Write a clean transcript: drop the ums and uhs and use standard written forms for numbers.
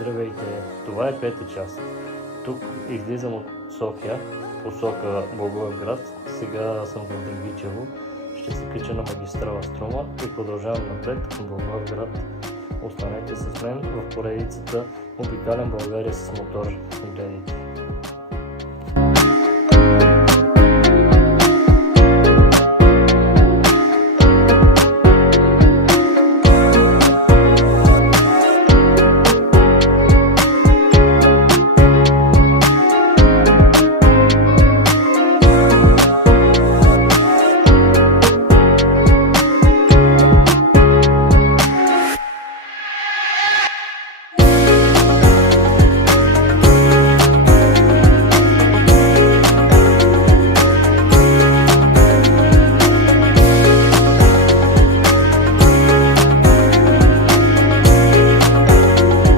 Здравейте! Това е пета част. Тук излизам от София, посока Благоевград. Сега съм в Драгичево. Ще се кача на магистрала Струма и продължавам напред към Благоевград. Останете с мен в поредицата Обикалям България с мотор. Гледайте!